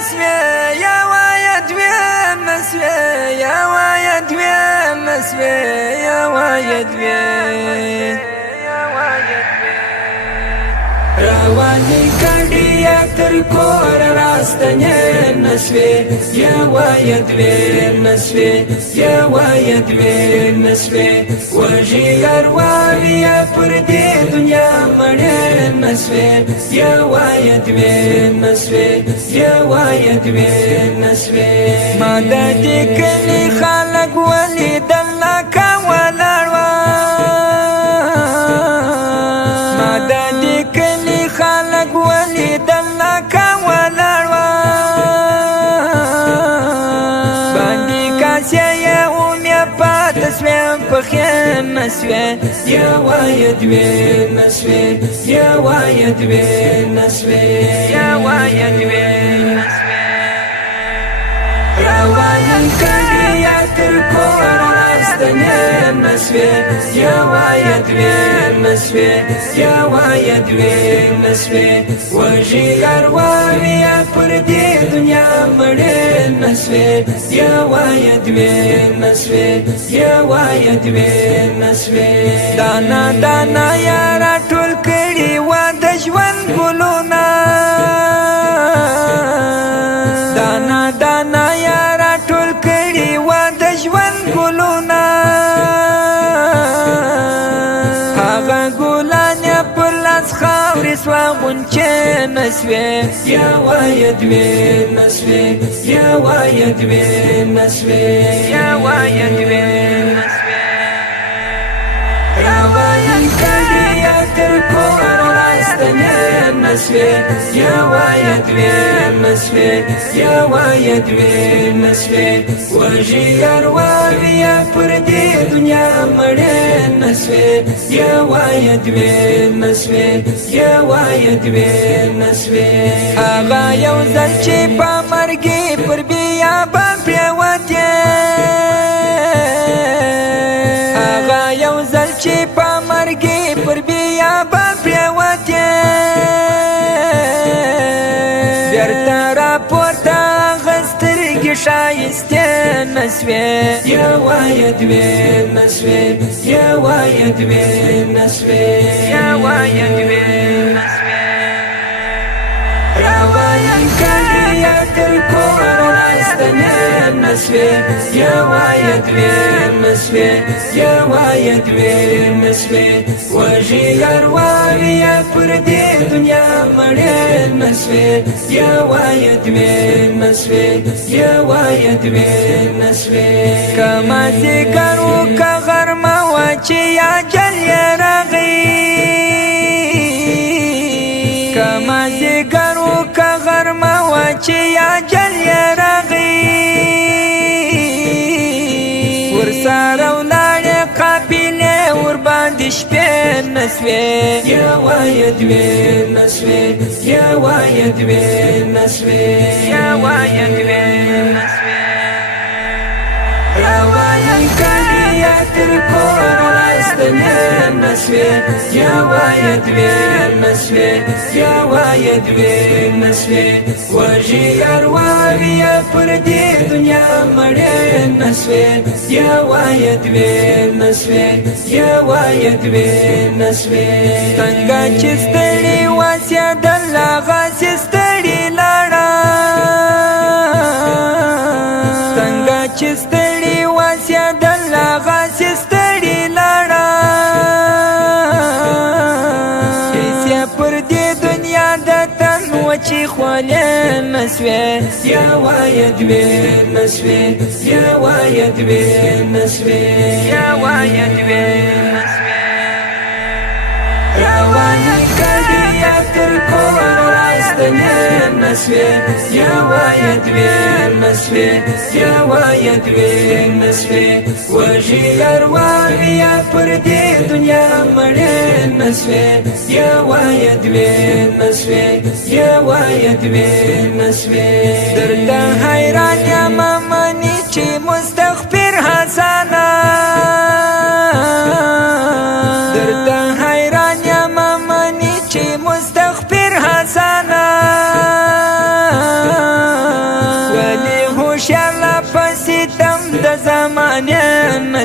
نسوي يا وايد وين نسوي يا وايد وين نسوي يا وايد وين رواني كرديا تركور راستني نسوي يا وايد وين نسوي يا وايد وين نسوي وجي أرواني پردي دنيا مړې نسوي يا وايد وين نسوي يا وايد وين نسوي ما د دې کلي خلک ولیدل لکه ولاړ ما د دې کلي خلک ولیدل لکه ولاړ باندې کاسې یې ومې پاتې سویم پخې نسوي يا وايد وين نسوي يا وايد وين نسوي يا وايد وين نسوي روان كرديا تركور راستني نسوي يا وايد وين نسوي يا وايد وين نسوي وجي أرواني پردي دنيا مړې نسوي يا وايد وين نسوي يا وايد وين نسوي دانا دانا يارا ټول کړي و د ژوند ګلونه دانا دانا یارا ټول کړي و د ژوند ګلونه هغه ګلان پر لاس خاورې سوه غونچې نسوي يا وايد وين نسوي يا وايد وين نسوي يا وايد وين نسوي روان کړي تر کور راستني نسوي يا وايد وين نسوي يا وايد وين نسوي وجي أرواني پردي دنيا مړې نسوي يا وايد وين نسوي يا وايد وين نسوي هغه یو ځل چې په مرګي پر بیابان پرېوتې هغه یو ځل چې په مرګي پر بیابان پرېوتې بیرته راپورته هغه سترګې ښایستې نسوي يا وايد وين نسوي يا وايد وين نسوي يا وايد وين نسوي روان کړي تر کور راستني نسوي يا وايد وين نسوي يا وايد وين نسوي وجي أرواني پردي دنيا مړې نسوي يا وايد وين نسوي يا وايد وين نسوي کما ذکر وکه غرمه وه چې یا جل یې راغی کما ذکر وکه غرمه وه چې یا جل یې راغی ورسره ولاړې قافلې ورباندې شپې نسوي يا وايد وين نسوي يا وايد وين نسوي يا وايد وين نسوي روان کړي تر کور راستني نسوي يا وايد وين نسوي يا وايد وين نسوي وجي أرواني پردي دنيا مړې نسوي يا وايد وين نسوي يا وايد وين نسوي څنګه چې ستړي واسېدل هغسې ستړي لاړه څنګه چې ستړي واسېدل هغسې ستړي لاړه هېڅ یې پر دې دنیا د تن وچې خولې نسوي يا وايد وين نسوي يا وايد وين نسوي يا وايد وين نسوي روان کړي تر کور راستني نسوي يا وايد وين نسوي يا وايد وين نسوي وجي أرواني پردي دنيا مړې نسوي يا وايد وين نسوي يا وايد وين نسوي درته حیران یم مني چې مستغفر حسنه درته حیران یم مني چې مستغفر حسنه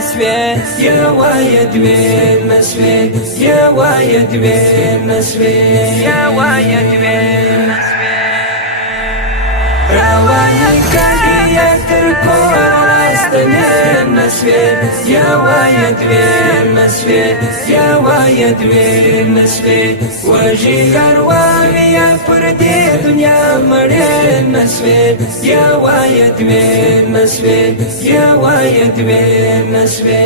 مسوي يا وايد وين مسوي يا وايد وين مسوي يا وايد وين مسوي روايد كادية تركور راستنين مسوي يا وايد وين مسوي يا وايد وين مسوي وجي أرواحي يا فردي دنيا مرين مسوي يا وايد وين مسوي يا وايد وين مسوي